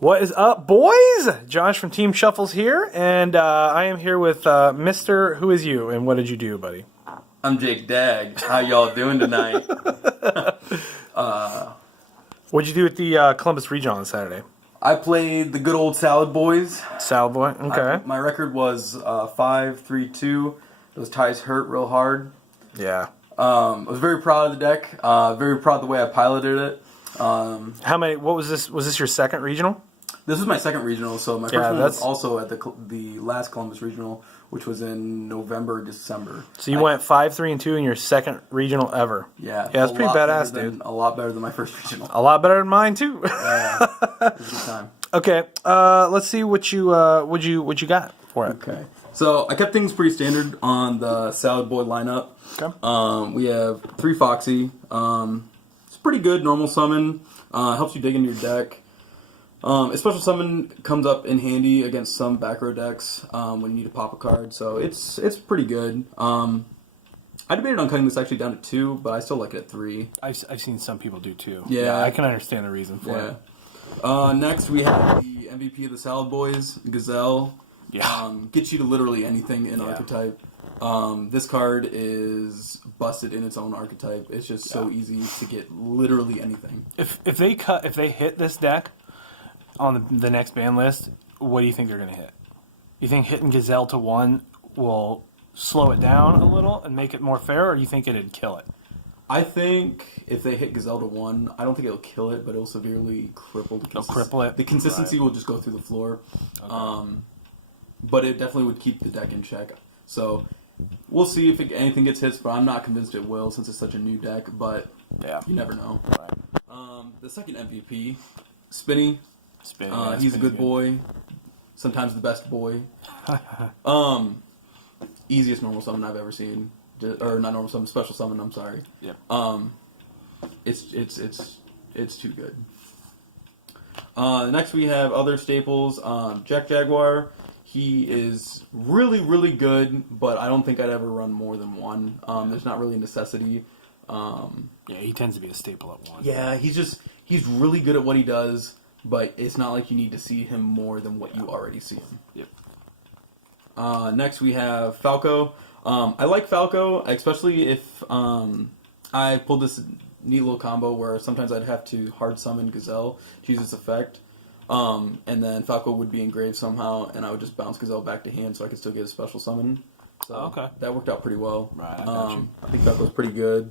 What is up, boys? Josh from Team Shuffles here, and I am here with Mr. Who is you, and what did you do, buddy? I'm Jake Dagg. How y'all doing tonight? What'd you do at the Columbus Regional on Saturday? I played the good old Salad Boys. Salad Boy, okay. My record was 5-3-2. Those ties hurt real hard. Yeah. I was very proud of the deck. Very proud of the way I piloted it. How many? What was this? Was this your second regional? This was my second regional, so my first one was also at the last Columbus Regional, which was in November, December. So you went 5-3-2 in your second regional ever. Yeah. Yeah, that's pretty badass, dude. A lot better than my first regional. A lot better than mine too. Yeah, it was a good time. Okay, let's see what you got for it. Okay. So I kept things pretty standard on the Salad Boy lineup. Okay. We have 3 Foxy. It's pretty good normal summon. Helps you dig into your deck. A special summon comes up in handy against some back row decks when you need to pop a card. So it's pretty good. I debated on cutting this actually down to 2, but I still like it at 3. I've seen some people do too. Yeah. I can understand the reason for it. Next we have the MVP of the Salad Boys, Gazelle. Yeah. Gets you to literally anything in archetype. This card is busted in its own archetype. It's just so easy to get literally anything. If they hit this deck on the next ban list, what do you think they're going to hit? You think hitting Gazelle to 1 will slow it down a little and make it more fair, or you think it'd kill it? I think if they hit Gazelle to 1, I don't think it'll kill it, but it'll severely cripple the consistency. It'll cripple it? The consistency will just go through the floor. Okay. But it definitely would keep the deck in check. So we'll see if anything gets hits, but I'm not convinced it will since it's such a new deck, but you never know. Right. The second MVP, Spinny. He's a good boy. Sometimes the best boy. Easiest normal summon I've ever seen. Or not normal summon, special summon, I'm sorry. Yep. It's too good. Next we have other staples. Jack Jaguar. He is really, really good, but I don't think I'd ever run more than 1. There's not really a necessity. Yeah, he tends to be a staple at 1. Yeah, he's really good at what he does, but it's not like you need to see him more than what you already see him. Yep. Next we have Falco. I like Falco, especially if I pulled this neat little combo where sometimes I'd have to hard summon Gazelle to use its effect. And then Falco would be engraved somehow, and I would just bounce Gazelle back to hand so I could still get a special summon. So that worked out pretty well. Right, I got you. I think Falco's pretty good.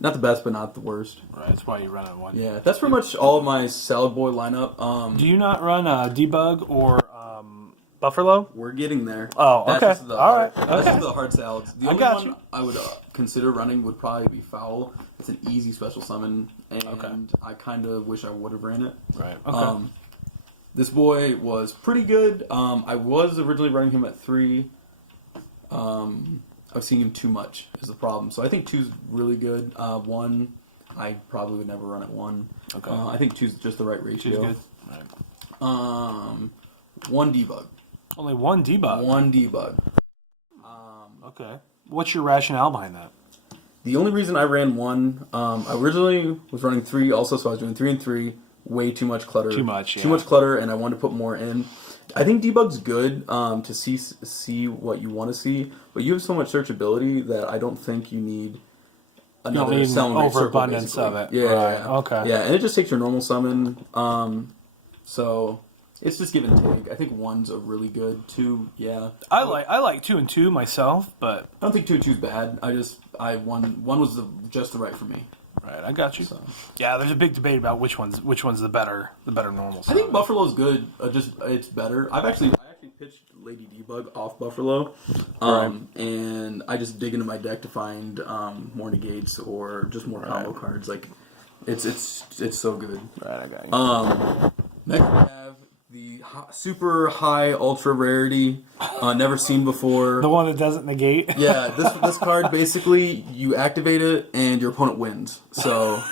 Not the best, but not the worst. Right, that's why you run on 1. Yeah, that's pretty much all of my Salad Boy lineup. Do you not run Debug or Buffalo? We're getting there. Oh, okay. That's just the all right. That's just the hard salads. The only one you. I would consider running would probably be Foul. It's an easy special summon, and I kind of wish I would have ran it. Right. Okay. This boy was pretty good. I was originally running him at 3. I was seeing him too much is the problem. So I think 2's really good. 1, I probably would never run at 1. Okay. I think 2's just the right ratio. 2's good. Right. 1 debug. Only 1 debug? 1 debug. Okay. What's your rationale behind that? The only reason I ran 1, I originally was running 3 also, so I was doing 3 and 3. Way too much clutter. Too much clutter, and I wanted to put more in. I think debug's good to see what you want to see, but you have so much searchability that I don't think you need another overabundance of it. Yeah, right. Okay. Yeah, and it just takes your normal summon. So it's just give and take. I think 1's a really good. 2, yeah. I like 2 and 2 myself, but I don't think 2 and 2's bad. One was just the right for me. Right, I got you. So. Yeah, there's a big debate about which one's the better normal. I think Buffalo's good. It's better. I actually pitched Lady Debug off Buffalo, and I just dig into my deck to find more negates or just more combo cards. Like, it's so good. Right, I got you. Next we have the super high ultra rarity, never seen before. The one that doesn't negate. Yeah, this card basically you activate it and your opponent wins. So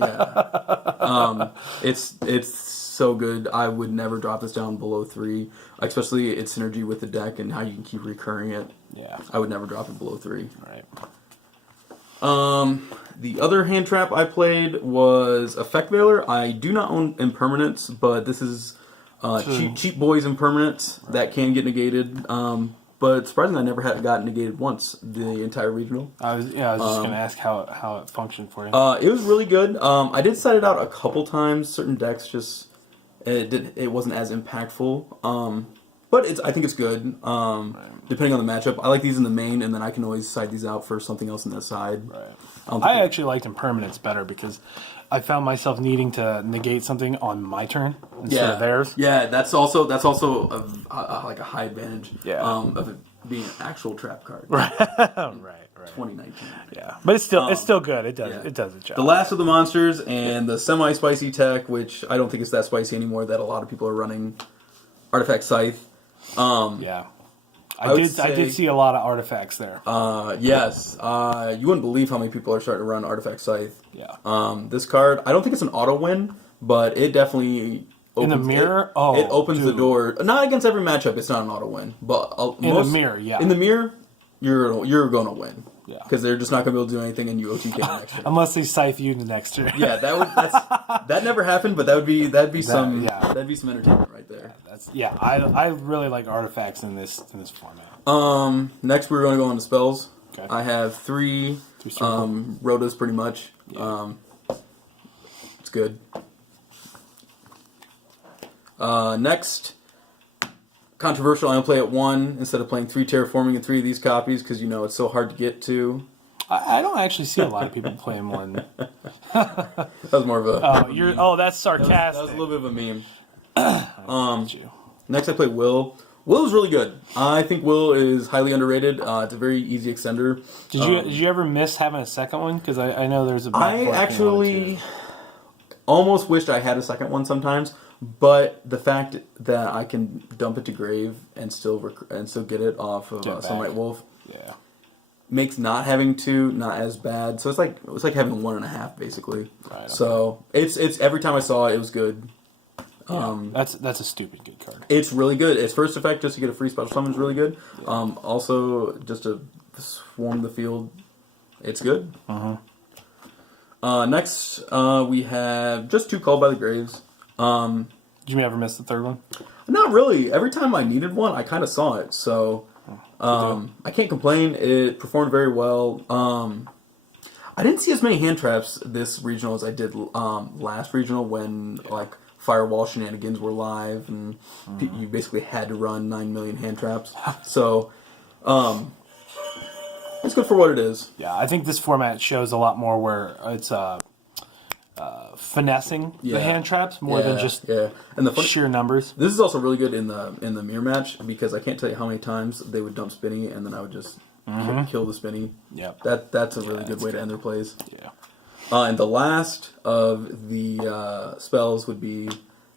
yeah, it's so good. I would never drop this down below 3, especially its synergy with the deck and how you can keep recurring it. Yeah, I would never drop it below 3. Right. The other hand trap I played was Effect Veiler. I do not own Impermanence, but this is cheap boys Impermanence that can get negated. But surprisingly, I never had got negated once the entire regional. I was just going to ask how it functioned for you. It was really good. I did set it out a couple times. Certain decks just it wasn't as impactful. But I think it's good. Depending on the matchup, I like these in the main, and then I can always side these out for something else in the side. Right. I actually liked Impermanence better because I found myself needing to negate something on my turn instead of theirs. Yeah, that's also like a high advantage. Yeah. Of it being an actual trap card. Right. Right. 2019. Yeah, but it's still good. It does its job. The last of the monsters and the semi-spicy tech, which I don't think is that spicy anymore. That a lot of people are running. Artifact Scythe. Yeah. I did see a lot of artifacts there. Yes. You wouldn't believe how many people are starting to run Artifact Scythe. Yeah. This card, I don't think it's an auto win, but it definitely opens, in the mirror. It opens the door. Not against every matchup. It's not an auto win, but in the mirror, yeah. In the mirror, you're gonna win. Yeah. Because they're just not gonna be able to do anything, and you OTK the next turn. Unless they scythe you the next turn. Yeah, that never happened, but that'd be some entertainment right there. I really like artifacts in this format. Next we're gonna go on to spells. Okay. I have three Rotas pretty much. Yeah. It's good. Next, controversial. I'm gonna play it 1 instead of playing 3 terraforming and 3 of these copies because it's so hard to get to. I don't actually see a lot of people playing 1. That was more of a. That's sarcastic. That was a little bit of a meme. Next I play Will. Will is really good. I think Will is highly underrated. It's a very easy extender. Did you ever miss having a second one? Because I know there's a. I actually almost wished I had a second one sometimes, but the fact that I can dump it to grave and still get it off of Sunlight Wolf, makes not having 2 not as bad. So it's like having 1.5 basically. Right, okay. So it's every time I saw it, it was good. That's a stupid good card. It's really good. Its first effect, just to get a free special summon, is really good. Yeah. Also, just to swarm the field, it's good. Next, we have just 2 Called by the Graves. Did you ever miss the third one? Not really. Every time I needed one, I kind of saw it. So I can't complain. It performed very well. I didn't see as many hand traps this regional as I did last regional when Firewall shenanigans were live, and you basically had to run 9 million hand traps. So, it's good for what it is. Yeah, I think this format shows a lot more where it's finessing the hand traps more than just and the sheer numbers. This is also really good in the mirror match because I can't tell you how many times they would dump Spinny and then I would just kill the Spinny. Yep. That's a really good way to end their plays. Yeah. And the last of the spells would be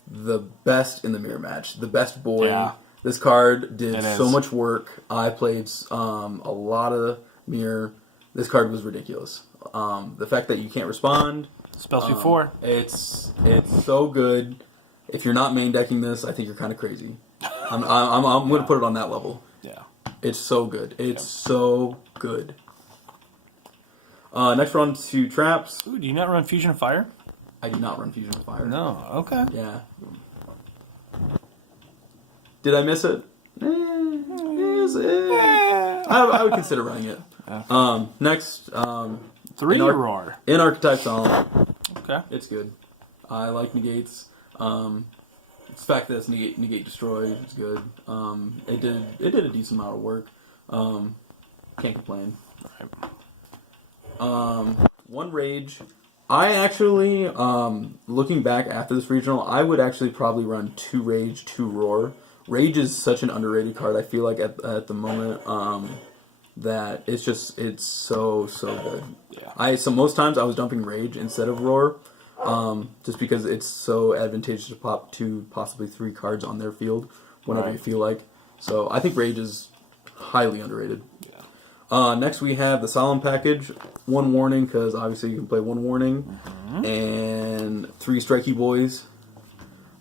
the best in the mirror match. The best boy. Yeah. This card did so much work. I played a lot of mirror. This card was ridiculous. The fact that you can't respond. Spells before. It's so good. If you're not main decking this, I think you're kind of crazy. I'm going to put it on that level. Yeah. It's so good. It's so good. Next, we're on to traps. Ooh, do you not run Fusion of Fire? I do not run Fusion of Fire. No. Okay. Yeah. Did I miss it? I would consider running it. Okay. Next, 3 Roar. In Archetype Solemn. Okay. It's good. I like negates. It's the fact that it's negate destroy. It's good. It did a decent amount of work. Can't complain. Right. 1 Rage. I actually, looking back after this regional, I would actually probably run 2 Rage, 2 Roar. Rage is such an underrated card. I feel like at the moment that it's so good. Yeah. So most times I was dumping Rage instead of Roar, just because it's so advantageous to pop 2, possibly 3 cards on their field whenever you feel like. So I think Rage is highly underrated. Yeah. Next we have the Solemn package. 1 warning because obviously you can play 1 warning and 3 Strikey Boys.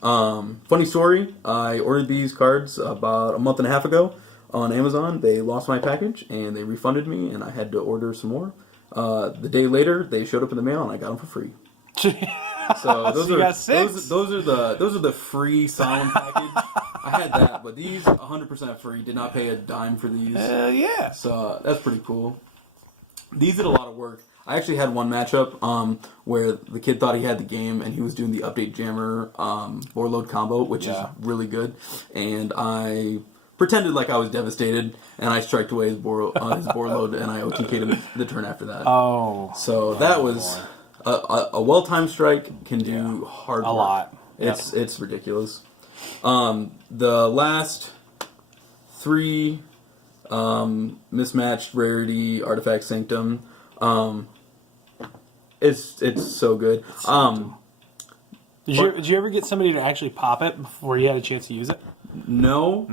Funny story, I ordered these cards about a month and a half ago on Amazon. They lost my package and they refunded me and I had to order some more. The day later, they showed up in the mail, and I got them for free. So those you got 6. Those are the free Solemn package. I had that, but these 100% free. Did not pay a dime for these. Yeah. So that's pretty cool. These did a lot of work. I actually had one matchup where the kid thought he had the game, and he was doing the update jammer board load combo, which is really good. And I pretended like I was devastated, and I striked away his board load, and I OTK'd him the turn after that. Oh. So that was a well-timed strike can do hard work. A lot. It's ridiculous. The last 3 mismatched rarity artifact sanctum. It's so good. Did you ever get somebody to actually pop it before you had a chance to use it? No.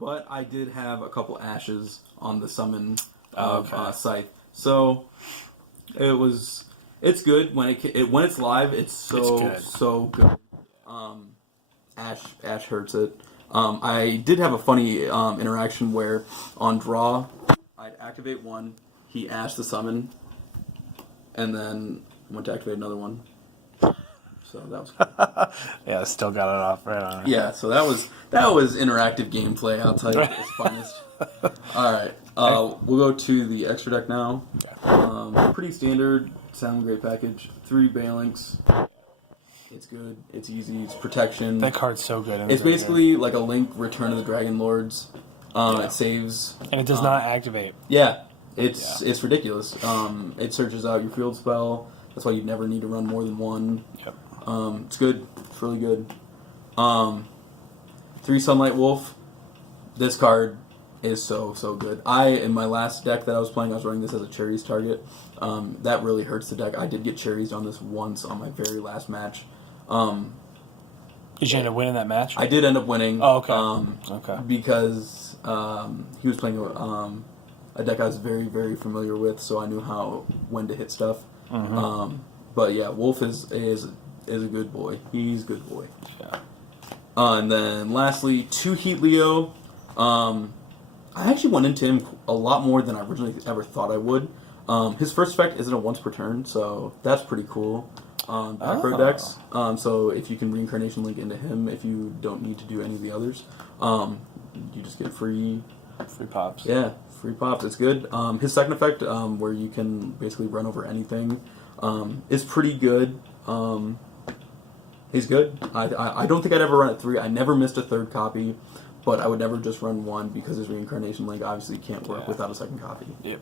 But I did have a couple ashes on the summon of Scythe. So it's good when when it's live. It's so good. Ash hurts it. I did have a funny interaction where on draw, I'd activate one, he ashed the summon, and then went to activate another one. So that was cool. Yeah, still got it off right on it. Yeah, so that was interactive gameplay. I'll tell you, it's finest. All right, we'll go to the extra deck now. Yeah. Pretty standard Salamangreat package. 3 Balinks. It's good. It's easy. It's protection. That card's so good. It's basically like a Link Return of the Dragon Lords. It saves, and it does not activate. Yeah, it's ridiculous. It searches out your field spell. That's why you never need to run more than one. Yep. It's good. It's really good. 3 Sunlight Wolf. This card is so good. In my last deck that I was playing, I was running this as a cherries target. That really hurts the deck. I did get cherries on this once on my very last match. Did you end up winning that match? I did end up winning. Oh, okay. Okay. Because he was playing a deck I was very, very familiar with, so I knew when to hit stuff. Mm-hmm. But yeah, Wolf is a good boy. He's a good boy. Yeah. And then lastly, 2 Heat Leo. I actually went into him a lot more than I originally ever thought I would. His first effect isn't a once per turn, so that's pretty cool. Back row decks. So if you can Reincarnation Link into him, if you don't need to do any of the others, you just get free pops. Yeah, free pops. It's good. His second effect, where you can basically run over anything, is pretty good. He's good. I don't think I'd ever run at 3. I never missed a third copy, but I would never just run 1 because his Reincarnation Link obviously can't work without a second copy. Yep.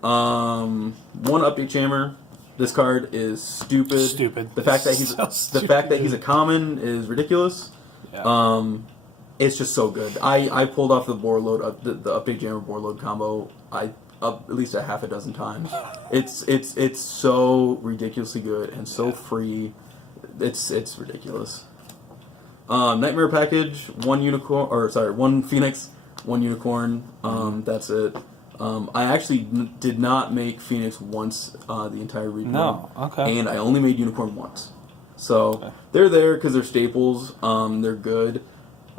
1 Update Jammer. This card is stupid. The fact that he's a common is ridiculous. Yeah. It's just so good. I pulled off the board load, the Update Jammer board load combo. At least a half a dozen times. It's so ridiculously good and so free. It's ridiculous. Nightmare package, 1 Phoenix, 1 Unicorn. That's it. I actually did not make Phoenix once the entire rebuild. No, okay. And I only made Unicorn once. So they're there because they're staples. They're good.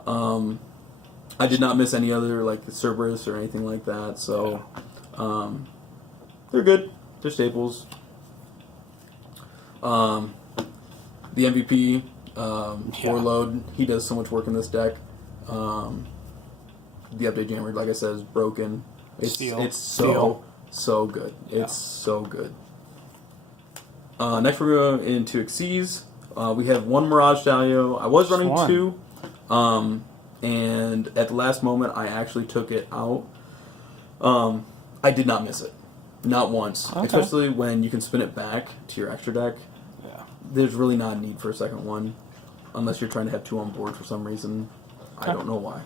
I did not miss any other like Cerberus or anything like that. So they're good. They're staples. The MVP, Warlord, he does so much work in this deck. The Update Jammer, like I said, is broken. It's so good. Yeah. It's so good. Next we're going into Xyz. We have 1 Mirage Stalio. I was running 2. And at the last moment I actually took it out. I did not miss it. Not once. Okay. Especially when you can spin it back to your extra deck. Yeah. There's really not a need for a second one. Unless you're trying to have 2 on board for some reason. Okay. I don't know why.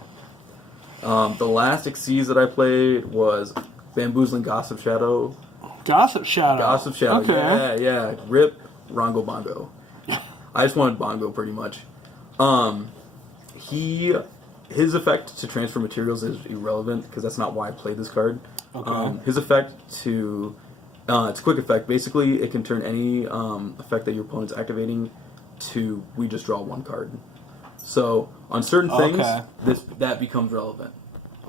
The last Xyz that I played was Bamboozling Gossip Shadow. Gossip Shadow. Okay. Yeah. Rip Rongo Bongo. I just wanted Bongo pretty much. His effect to transfer materials is irrelevant because that's not why I played this card. Okay. His effect it's a quick effect. Basically, it can turn any effect that your opponent's activating to we just draw 1 card. So on certain things, that becomes relevant.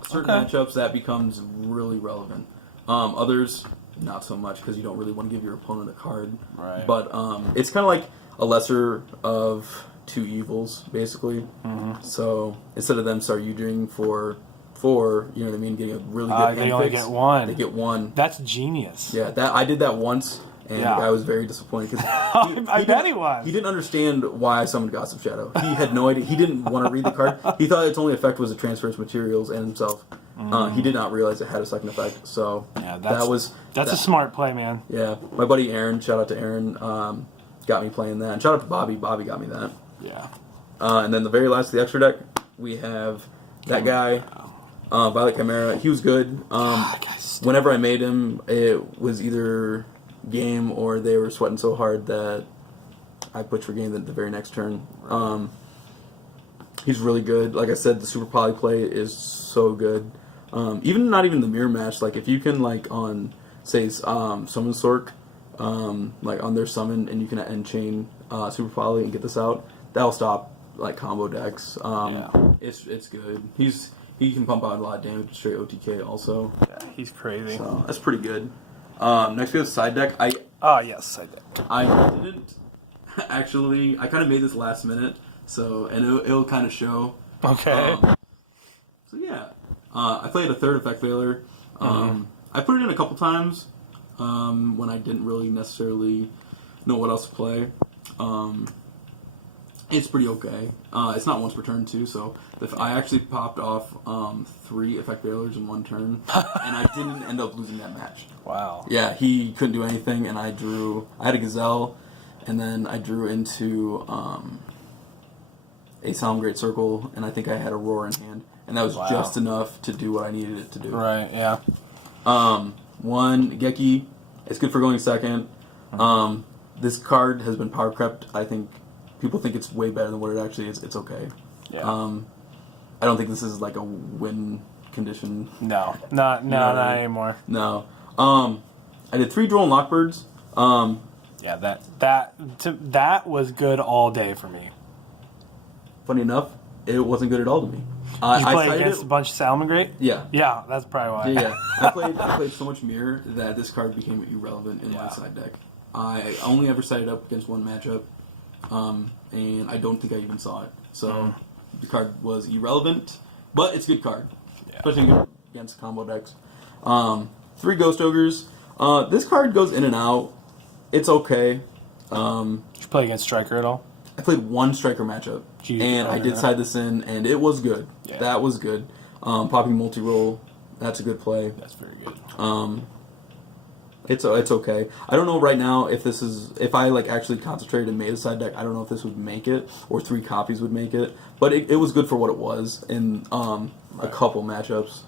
Certain matchups, that becomes really relevant. Others, not so much, because you don't really want to give your opponent a card. Right. But it's kind of like a lesser of two evils, basically. Mm-hmm. So instead of them Saryujing for 4, you know what I mean, getting a really good hand they only fix, get 1. They get 1. That's genius. Yeah, I did that once, and the guy was very disappointed because I bet he was. He didn't understand why I summoned Gossip Shadow. He had no idea. He didn't want to read the card. He thought its only effect was to transfer its materials and himself. He did not realize it had a second effect. So that's a smart play, man. Yeah, my buddy Aaron, shout out to Aaron, got me playing that, and shout out to Bobby. Bobby got me that. Yeah. And then the very last of the extra deck, we have that guy. Violet Chimera, he was good. Whenever I made him, it was either game or they were sweating so hard that I pushed for game the very next turn. He's really good. Like I said, the Super Poly play is so good. Not even the mirror match. Like if you can on say Summon Sork, like on their summon, and you can end chain Super Poly and get this out, that'll stop like combo decks. It's good. He can pump out a lot of damage straight OTK also. Yeah, he's crazy. So that's pretty good. Next we have side deck. Yes, side deck. I didn't actually. I kind of made this last minute, and it'll kind of show. Okay. So yeah, I played a third Effect Veiler. I put it in a couple times when I didn't really necessarily know what else to play. It's pretty okay. It's not once per turn too, so I actually popped off 3 Effect Veilers in one turn, and I didn't end up losing that match. Wow. Yeah, he couldn't do anything, and I had a Gazelle, and then I drew into a Salamangreat Circle, and I think I had a Roar in hand, and that was just enough to do what I needed it to do. Right, yeah. 1, Geki, it's good for going second. This card has been power crept, I think. People think it's way better than what it actually is. It's okay. Yeah. I don't think this is like a win condition. No, not anymore. No. I did 3 Droll and Lockbirds. Yeah, that was good all day for me. Funny enough, it wasn't good at all to me. Did you play against a bunch of Salamangreat? Yeah. Yeah, that's probably why. Yeah. I played so much Mirror that this card became irrelevant in my side deck. I only ever sided up against one matchup. And I don't think I even saw it. So the card was irrelevant, but it's a good card, especially against combo decks. 3 Ghost Ogres. This card goes in and out. It's okay. Did you play against Striker at all? I played 1 Striker matchup, and I did side this in, and it was good. Yeah. That was good. Popping multi-roll, that's a good play. That's very good. It's okay. I don't know right now if I actually concentrated and made a side deck. I don't know if this would make it or 3 copies would make it, but it was good for what it was in a couple matchups.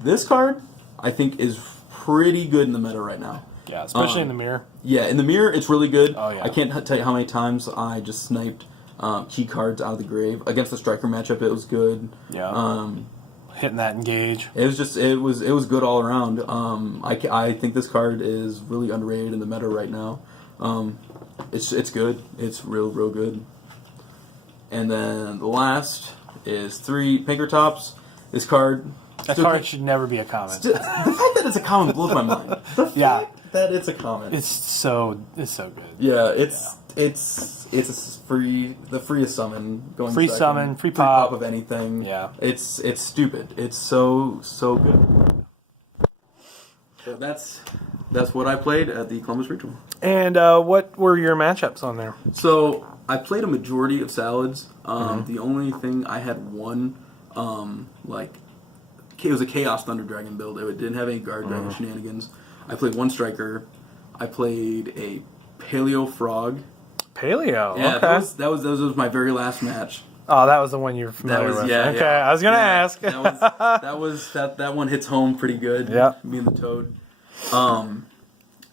This card I think is pretty good in the meta right now. Yeah, especially in the mirror. Yeah, in the mirror it's really good. Oh yeah. I can't tell you how many times I just sniped key cards out of the grave against the Striker matchup. It was good. Yeah. Hitting that engage. It was good all around. I think this card is really underrated in the meta right now. It's good. It's real good. And then the last is 3 Pinkertops. This card. That card should never be a common. The fact that it's a common blows my mind. The fact that it's a common. It's so good. Yeah, it's the freest summon going free second. Summon, free pop of anything. Yeah, it's stupid. It's so good. So that's what I played at the Columbus Ritual. And what were your matchups on there? So I played a majority of salads. The only thing I had one it was a Chaos Thunder Dragon build. It didn't have any Guard Dragon shenanigans. I played 1 Striker. I played a Paleo Frog. Paleo. Yeah, okay. that was my very last match. Oh, that was the one you're familiar with. Yeah. Okay, Yeah. I was gonna ask. that one hits home pretty good. Yeah. Me and the Toad.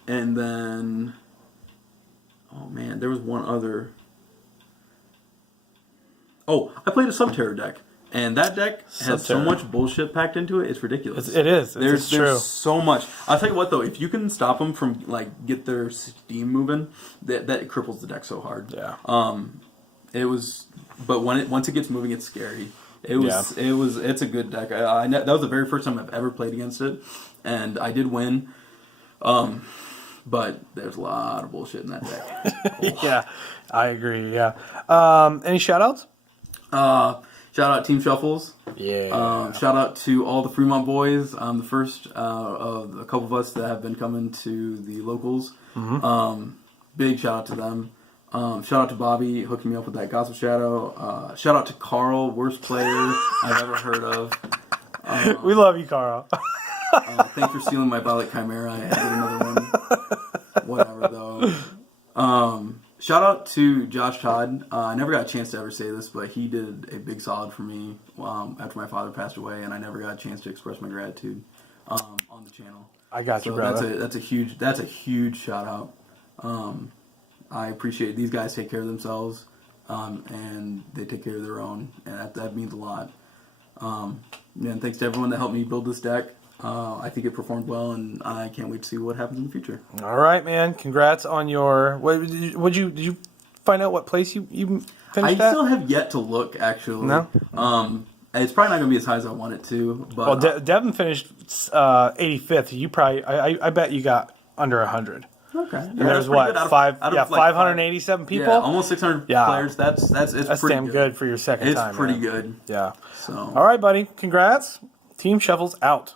And then, oh man, there was one other. Oh, I played a Subterror deck. And that deck has so much bullshit packed into it, it's ridiculous. It is. It's true. There's so much. I'll tell you what, though, if you can stop them from, get their steam moving, that cripples the deck so hard. Yeah. But once it gets moving, it's scary. It's a good deck. That was the very first time I've ever played against it, and I did win. But there's a lot of bullshit in that deck. Yeah, I agree. Yeah. Any shout outs? Shout out Team Shuffles. Yeah. Shout out to all the Fremont boys. The first of a couple of us that have been coming to the locals. Mm-hmm. Big shout out to them. Shout out to Bobby hooking me up with that Gospel Shadow. Shout out to Carl, worst player I've ever heard of. We love you, Carl. Thanks for stealing my Violet Chimera. I had another one. Whatever, though. Shout out to Josh Todd. I never got a chance to ever say this, but he did a big solid for me after my father passed away, and I never got a chance to express my gratitude on the channel. I got you, brother. That's a huge shout out. I appreciate these guys take care of themselves, and they take care of their own, and that means a lot. And thanks to everyone that helped me build this deck. I think it performed well, and I can't wait to see what happens in the future. All right, man. Congrats on your. Did you find out what place you finished at? I still have yet to look, actually. No. It's probably not going to be as high as I want it to. But well, Devin finished 85th. You probably. I bet you got under 100. Okay. And there's what 587 people. Yeah, almost 600 players. That's pretty damn good for your second time. It's pretty man. good. Yeah. So. All right, buddy. Congrats. Team Shuffles out.